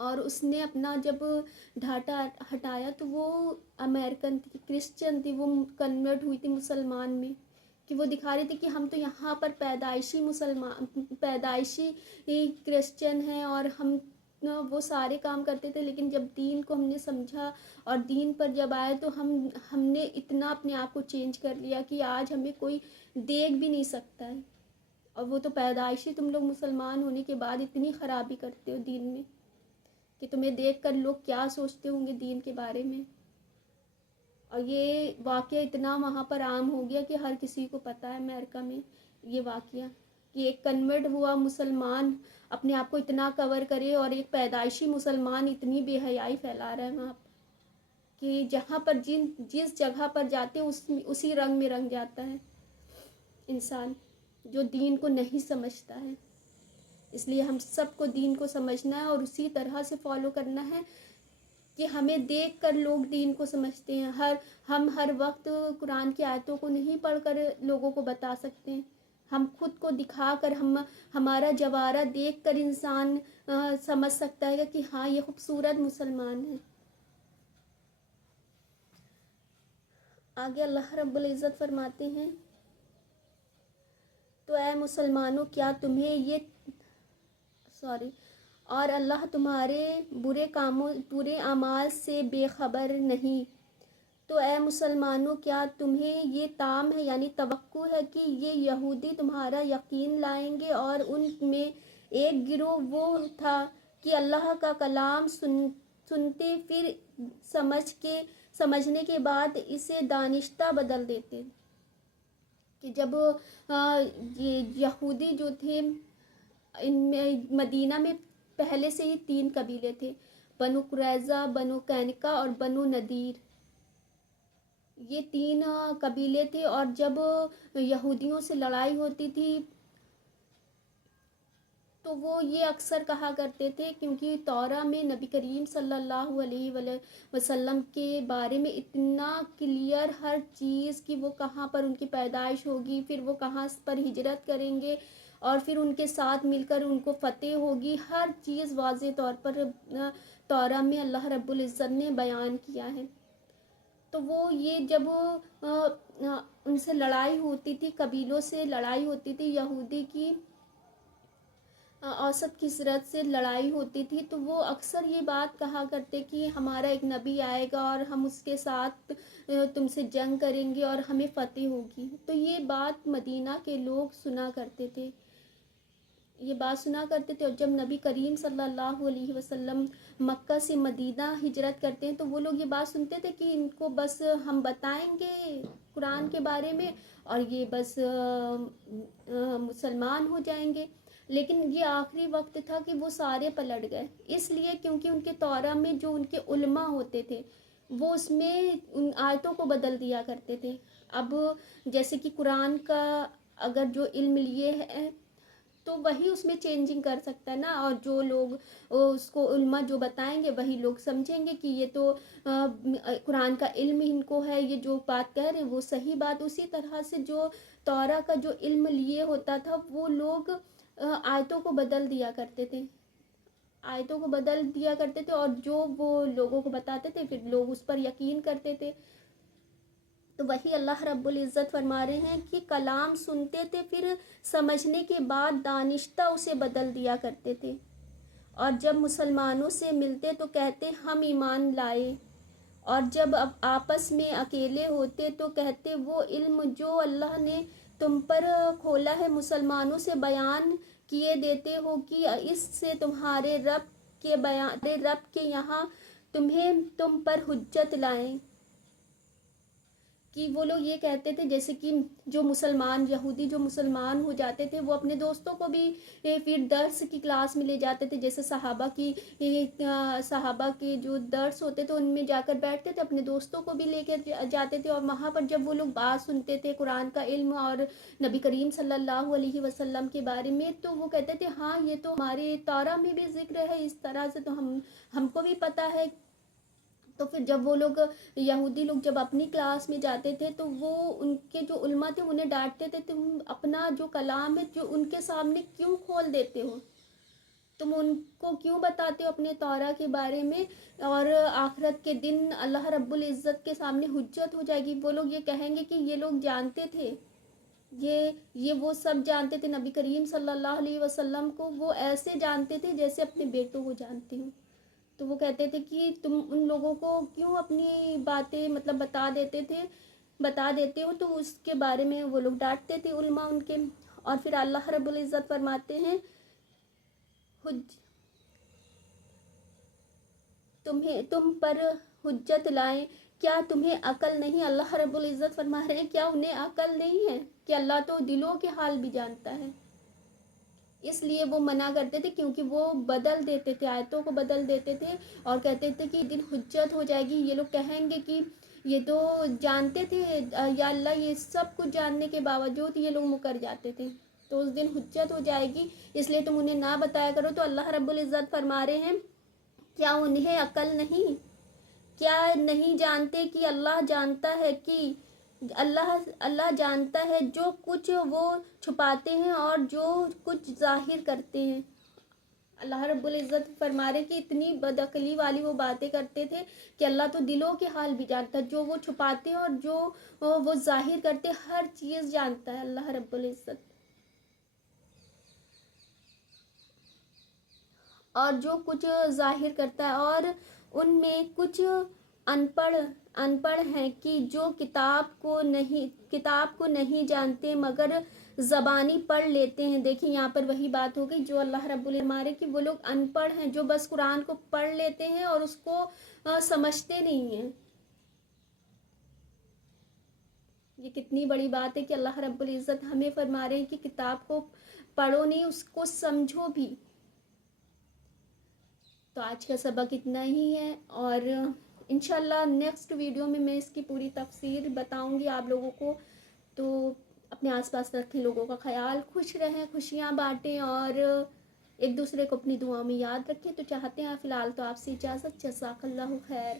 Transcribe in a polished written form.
اور اس نے اپنا جب ڈھاٹا ہٹایا تو وہ امریکن تھی، کرسچن تھی، وہ کنورٹ ہوئی تھی مسلمان میں، کہ وہ دکھا رہی تھی کہ ہم تو یہاں پر پیدائشی مسلمان، پیدائشی کرسچن ہیں، اور ہم وہ سارے کام کرتے تھے، لیکن جب دین کو ہم نے سمجھا اور دین پر جب آئے تو ہم نے اتنا اپنے آپ کو چینج کر لیا کہ آج ہمیں کوئی دیکھ بھی نہیں سکتا ہے۔ اور وہ تو پیدائشی تم لوگ مسلمان ہونے کے بعد اتنی خرابی کرتے ہو دین میں کہ تمہیں دیکھ کر لوگ کیا سوچتے ہوں گے دین کے بارے میں۔ اور یہ واقعہ اتنا وہاں پر عام ہو گیا کہ ہر کسی کو پتہ ہے امریکہ میں یہ واقعہ، کہ ایک کنورٹ ہوا مسلمان اپنے آپ کو اتنا کور کرے، اور ایک پیدائشی مسلمان اتنی بے حیائی پھیلا رہا ہے وہاں پر کہ جہاں پر جس جگہ پر جاتے ہیں اسی رنگ میں رنگ جاتا ہے انسان جو دین کو نہیں سمجھتا ہے۔ اس لیے ہم سب کو دین کو سمجھنا ہے اور اسی طرح سے فالو کرنا ہے کہ ہمیں دیکھ کر لوگ دین کو سمجھتے ہیں۔ ہم ہر وقت قرآن کی آیتوں کو نہیں پڑھ کر لوگوں کو بتا سکتے ہیں، ہم خود کو دکھا کر، ہمارا جوارہ دیکھ کر انسان سمجھ سکتا ہے کہ ہاں یہ خوبصورت مسلمان ہے۔ آگے اللہ رب العزت فرماتے ہیں، تو اے مسلمانوں کیا تمہیں یہ اور اللہ تمہارے برے اعمال سے بے خبر نہیں؟ تو اے مسلمانوں کیا تمہیں یہ تام ہے، یعنی توقع ہے کہ یہ یہودی تمہارا یقین لائیں گے؟ اور ان میں ایک گروہ وہ تھا کہ اللہ کا کلام سنتے پھر سمجھنے کے بعد اسے دانستہ بدل دیتے۔ کہ جب یہ یہودی جو تھے، ان میں مدینہ میں پہلے سے ہی 3 قبیلے تھے، بنو قریظہ، بنو قینقاع اور بنو نذیر، یہ 3 قبیلے تھے۔ اور جب یہودیوں سے لڑائی ہوتی تھی تو وہ یہ اکثر کہا کرتے تھے، کیونکہ توراہ میں نبی کریم صلی اللہ علیہ وسلم کے بارے میں اتنا کلیئر ہر چیز کہ وہ کہاں پر ان کی پیدائش ہوگی، پھر وہ کہاں پر ہجرت کریں گے، اور پھر ان کے ساتھ مل کر ان کو فتح ہوگی، ہر چیز واضح طور پر توراہ میں اللہ رب العزت نے بیان کیا ہے۔ تو وہ یہ جب ان سے لڑائی ہوتی تھی، قبیلوں سے لڑائی ہوتی تھی، یہودی کی اوسط کثرت سے لڑائی ہوتی تھی، تو وہ اکثر یہ بات کہا کرتے کہ ہمارا ایک نبی آئے گا اور ہم اس کے ساتھ تم سے جنگ کریں گے اور ہمیں فتح ہوگی۔ تو یہ بات مدینہ کے لوگ سنا کرتے تھے، اور جب نبی کریم صلی اللہ علیہ وسلم مکہ سے مدینہ ہجرت کرتے ہیں تو وہ لوگ یہ بات سنتے تھے کہ ان کو بس ہم بتائیں گے قرآن کے بارے میں اور یہ بس مسلمان ہو جائیں گے۔ لیکن یہ آخری وقت تھا کہ وہ سارے پلٹ گئے، اس لیے کیونکہ ان کے توراہ میں جو ان کے علماء ہوتے تھے وہ اس میں ان آیتوں کو بدل دیا کرتے تھے۔ اب جیسے کہ قرآن کا اگر جو علم لیے ہے تو وہی اس میں چینجنگ کر سکتا ہے نا، اور جو لوگ اس کو علماء جو بتائیں گے وہی لوگ سمجھیں گے کہ یہ تو قرآن کا علم ان کو ہے، یہ جو بات کہہ رہے ہیں وہ صحیح بات۔ اسی طرح سے جو توراہ کا جو علم لیے ہوتا تھا وہ لوگ آیتوں کو بدل دیا کرتے تھے، اور جو وہ لوگوں کو بتاتے تھے پھر لوگ اس پر یقین کرتے تھے۔ تو وہی اللہ رب العزت فرما رہے ہیں کہ کلام سنتے تھے، پھر سمجھنے کے بعد دانستہ اسے بدل دیا کرتے تھے، اور جب مسلمانوں سے ملتے تو کہتے ہم ایمان لائے، اور جب آپس میں اکیلے ہوتے تو کہتے وہ علم جو اللہ نے تم پر کھولا ہے مسلمانوں سے بیان کیے دیتے ہو کہ اس سے تمہارے رب کے یہاں تم پر حجت لائیں۔ کہ وہ لوگ یہ کہتے تھے، جیسے کہ جو یہودی جو مسلمان ہو جاتے تھے وہ اپنے دوستوں کو بھی پھر درس کی کلاس میں لے جاتے تھے، جیسے صحابہ کے جو درس ہوتے تھے ان میں جا کر بیٹھتے تھے، اپنے دوستوں کو بھی لے کر جاتے تھے، اور وہاں پر جب وہ لوگ بات سنتے تھے قرآن کا علم اور نبی کریم صلی اللہ علیہ وسلم کے بارے میں تو وہ کہتے تھے ہاں یہ تو ہمارے توراہ میں بھی ذکر ہے، اس طرح سے تو ہم کو بھی پتہ ہے۔ تو پھر جب وہ لوگ یہودی لوگ جب اپنی کلاس میں جاتے تھے تو وہ ان کے جو علماء تھے انہیں ڈانٹتے تھے، تم اپنا جو کلام ہے جو ان کے سامنے کیوں کھول دیتے ہو، تم ان کو کیوں بتاتے ہو اپنے تورا کے بارے میں؟ اور آخرت کے دن اللہ رب العزت کے سامنے حجت ہو جائے گی، وہ لوگ یہ کہیں گے کہ یہ لوگ جانتے تھے، یہ وہ سب جانتے تھے نبی کریم صلی اللہ علیہ وسلم کو، وہ ایسے جانتے تھے جیسے اپنے بیٹوں کو جانتے ہوں۔ تو وہ کہتے تھے کہ تم ان لوگوں کو کیوں اپنی باتیں مطلب بتا دیتے ہو، تو اس کے بارے میں وہ لوگ ڈانٹتے تھے علماء ان کے۔ اور پھر اللہ رب العزت فرماتے ہیں تم پر حجت لائیں، کیا تمہیں عقل نہیں؟ اللہ رب العزت فرما رہے ہیں کیا انہیں عقل نہیں ہے کہ اللہ تو دلوں کے حال بھی جانتا ہے؟ اس لیے وہ منع کرتے تھے، کیونکہ وہ بدل دیتے تھے، آیتوں کو بدل دیتے تھے اور کہتے تھے کہ دن حجت ہو جائے گی، یہ لوگ کہیں گے کہ یہ تو جانتے تھے یا اللہ، یہ سب کچھ جاننے کے باوجود یہ لوگ مکر جاتے تھے، تو اس دن حجت ہو جائے گی، اس لیے تم انہیں نہ بتایا کرو۔ تو اللہ رب العزت فرما رہے ہیں کیا انہیں عقل نہیں؟ کیا نہیں جانتے کہ اللہ جانتا ہے کہ اللہ جانتا ہے جو کچھ وہ چھپاتے ہیں اور جو کچھ ظاہر کرتے ہیں۔ اللہ رب العزت فرما رہے کہ اتنی بدعقلی والی وہ باتیں کرتے تھے کہ اللہ تو دلوں کے حال بھی جانتا ہے، جو وہ چھپاتے ہیں اور جو وہ ظاہر کرتے ہیں، ہر چیز جانتا ہے اللہ رب العزت۔ اور جو کچھ ظاہر کرتا ہے، اور ان میں کچھ ان پڑھ ہیں کہ جو کتاب کو نہیں جانتے مگر زبانی پڑھ لیتے ہیں۔ دیکھیں یہاں پر وہی بات ہو گئی جو اللہ رب العزت کہ وہ لوگ ان پڑھ ہیں جو بس قرآن کو پڑھ لیتے ہیں اور اس کو سمجھتے نہیں ہیں۔ یہ کتنی بڑی بات ہے کہ اللہ رب العزت ہمیں فرما رہے ہیں کہ کتاب کو پڑھو نہیں، اس کو سمجھو بھی۔ تو آج کا سبق اتنا ہی ہے، اور انشاءاللہ نیکسٹ ویڈیو میں اس کی پوری تفسیر بتاؤں گی آپ لوگوں کو۔ تو اپنے آس پاس رکھیں لوگوں کا خیال، خوش رہیں، خوشیاں بانٹیں، اور ایک دوسرے کو اپنی دعاؤں میں یاد رکھیں۔ تو چاہتے ہیں فی الحال تو آپ سے اجازت، جزاک اللہ خیر۔